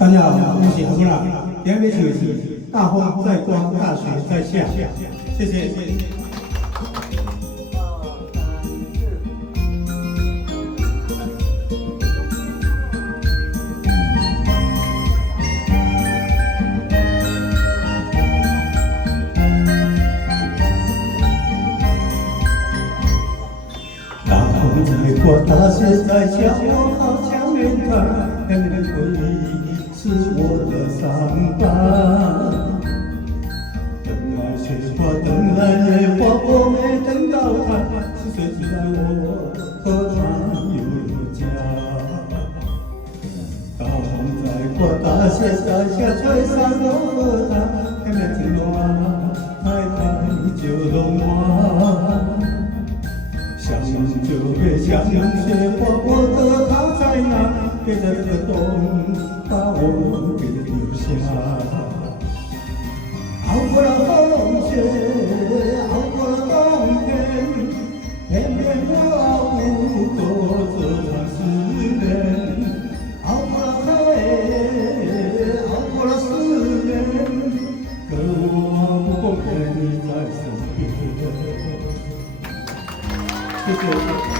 大家好，我是何工啦。今日就是大风在刮，大雪在下，谢谢。大风在刮，大雪在下，我好想念他，那个回忆是我的伤疤。等来雪花，等来野花，我没等到他，是谁知道我和他有家？大风在刮，大雪在下，吹散我和他，偏偏情乱，太太就冷暖。想就别想雪花，我的他在哪？别在这个冬，把我给留下。熬过了风雪，熬过了冬天，偏偏我熬不过这场思念。熬过了黑，熬过了思念，可我熬不过陪你在身边。谢谢。